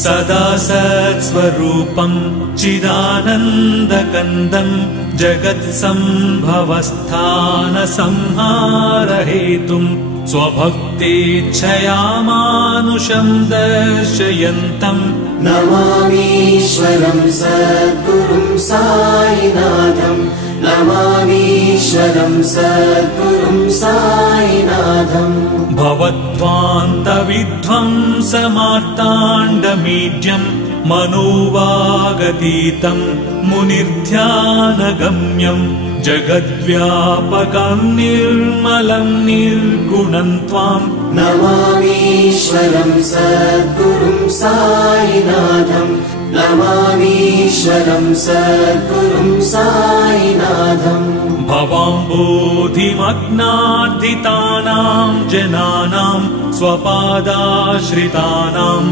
सदा सत्स्वरूपं चिदानन्दकन्दं जगत्सम्भवस्थानसंहारहेतुं स्वभक्तेच्छया मानुषं दर्शयन्तं नमामीश्वरं सद्गुरुं साईनाथं नमामीश्वरं सद्गुरुं साईनाथं भवद्वान्तविध्वंसमार्ताण्डमीड्यं मनोवागतीतं मुनिर्ध्यानगम्यं जगद्व्यापकं निर्मलं निर्गुणं त्वां नमामीश्वरं सद्गुरुं साईनाथं नमामीश्वरं सद्गुरुं साईनाथं भवाम्बोधिमग्नार्दितानां जनानां स्वपादाश्रितानां